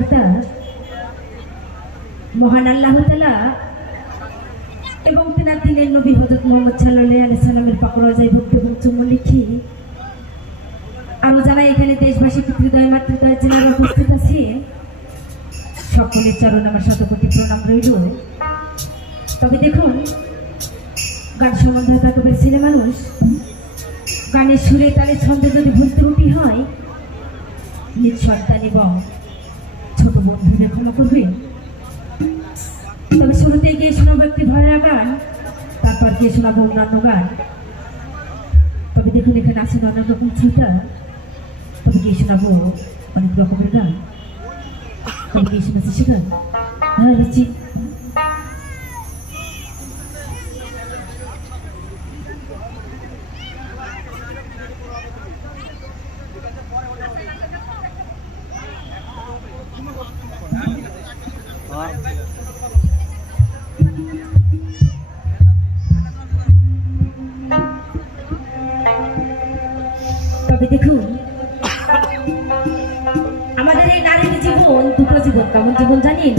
সৃষ্টিকর্তা মহান আল্লাহ তাআলা এবং তিনার দিনের নবী হযরত মুহাম্মদ সাল্লাল্লাহু আলাইহি সাল্লামের পাক রওজায় ভক্তি এবং চুম্বন লিখি আমরা যারা এখানে দেশবাসী পিতৃদয় মাতৃদয় জেলার উপস্থিত আছি সকলের চরণ আমার শতকোটি প্রণাম রইল। তবে দেখুন, গান সম্বন্ধে একেবারে ছেলে মানুষ, গানের সুরে তালে ছন্দে যদি ভুল ত্রুটি হয় নিজ সন্তান এবং ছোট বন্ধুদের ক্ষমা করবেন। তবে শুরুতে গিয়ে শোনাবো একটি ভয়ের গান, তারপর গিয়ে শোনাবো অন্যান্য গান। তবে দেখুন, এখানে আছেন অনেক রকম শ্রোতা, তবে গিয়ে শোনাবো অনেক রকমের গান। তবে গিয়ে শোনাচ্ছি সে গান হ্যাঁ রুচি। তবে দেখুন, আমাদের এই নারীর জীবন দুটো জীবন। কেমন জীবন জানেন?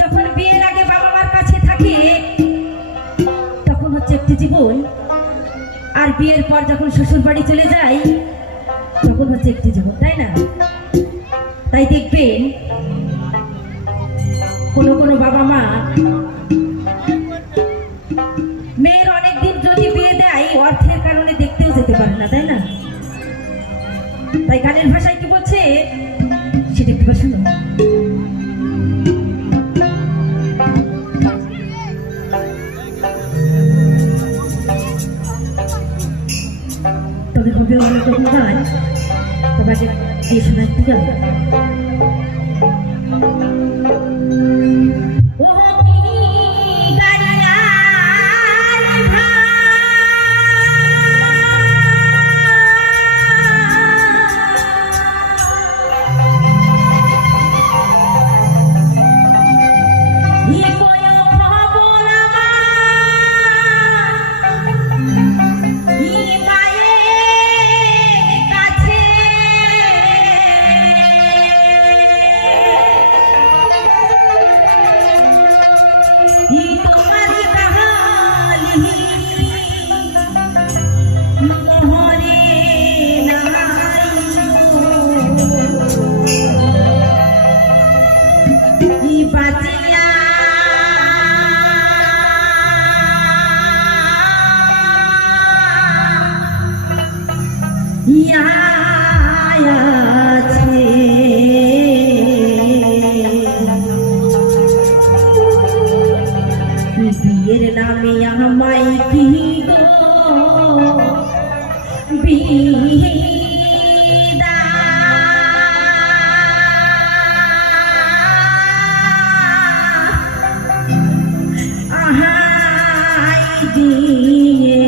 যখন বিয়ের আগে বাবা মার কাছে থাকে তখন হচ্ছে একটি জীবন, আর বিয়ের পর যখন শ্বশুর বাড়ি চলে যায় তখন হচ্ছে একটি জীবন, তাই না? তাই দেখবেন কোনো কোনো বাবা মা মেয়ের অনেকদিন যদি বিয়ে দেয় অর্থের কারণে দেখতেও যেতে পারে না, তাই না? তাই গানের ভাষায় কি বলছে সেটা একটু শুনো। তবে হবে অন্যরকম গান, তবে আগে এই শোনাতে গেল। বিয়ের নামে আমায় কি গো বিদা আহাই দিয়ে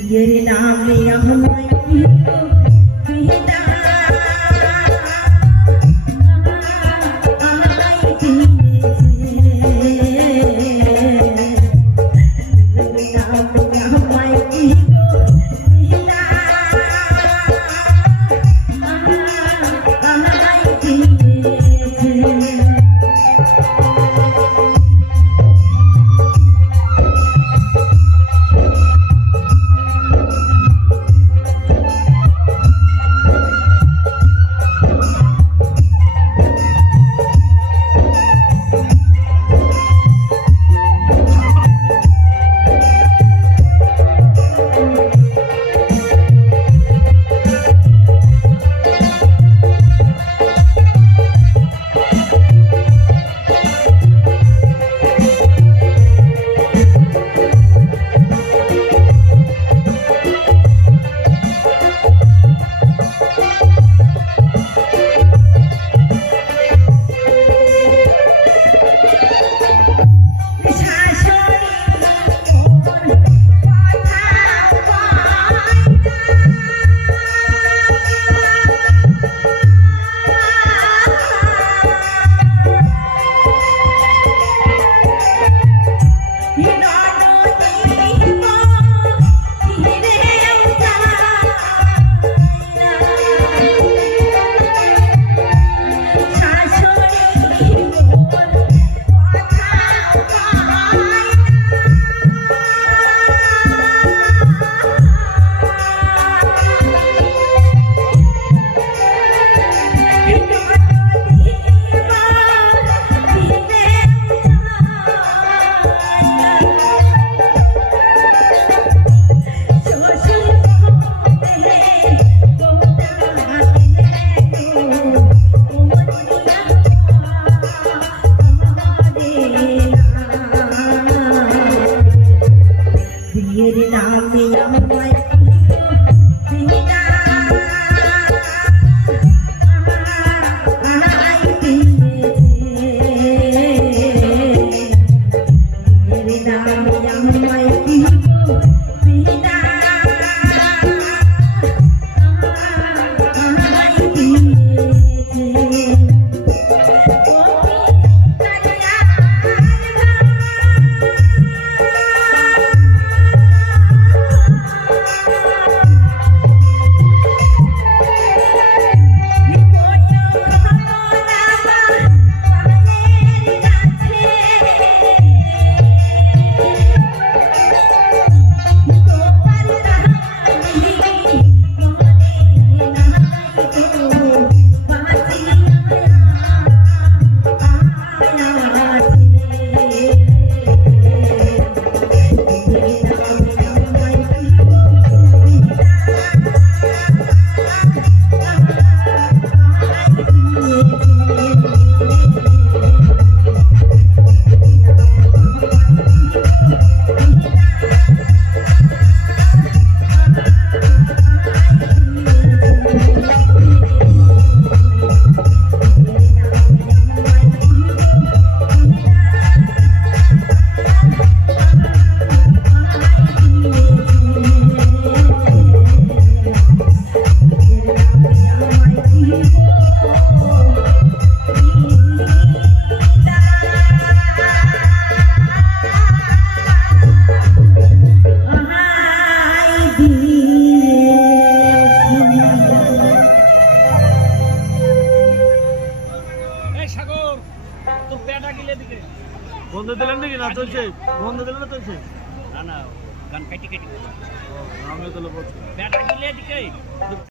বিয়ের নামে আমায় কি গো বিদা আমায় দিয়েছে বিয়ের নামে আমায় কি গো বিদা আমায় দিয়েছে বিয়ের নামে আমায় বিনা আমায় দিয়েছে বিয়ের নামে আমায় বিনা আমায় দিয়েছে বন্ধ দিলেন নাকি না চলছে বন্ধ দিলেন না চলছে না না গান কাটি কাটি আমি তো ব্যাটা গিলে এদিকে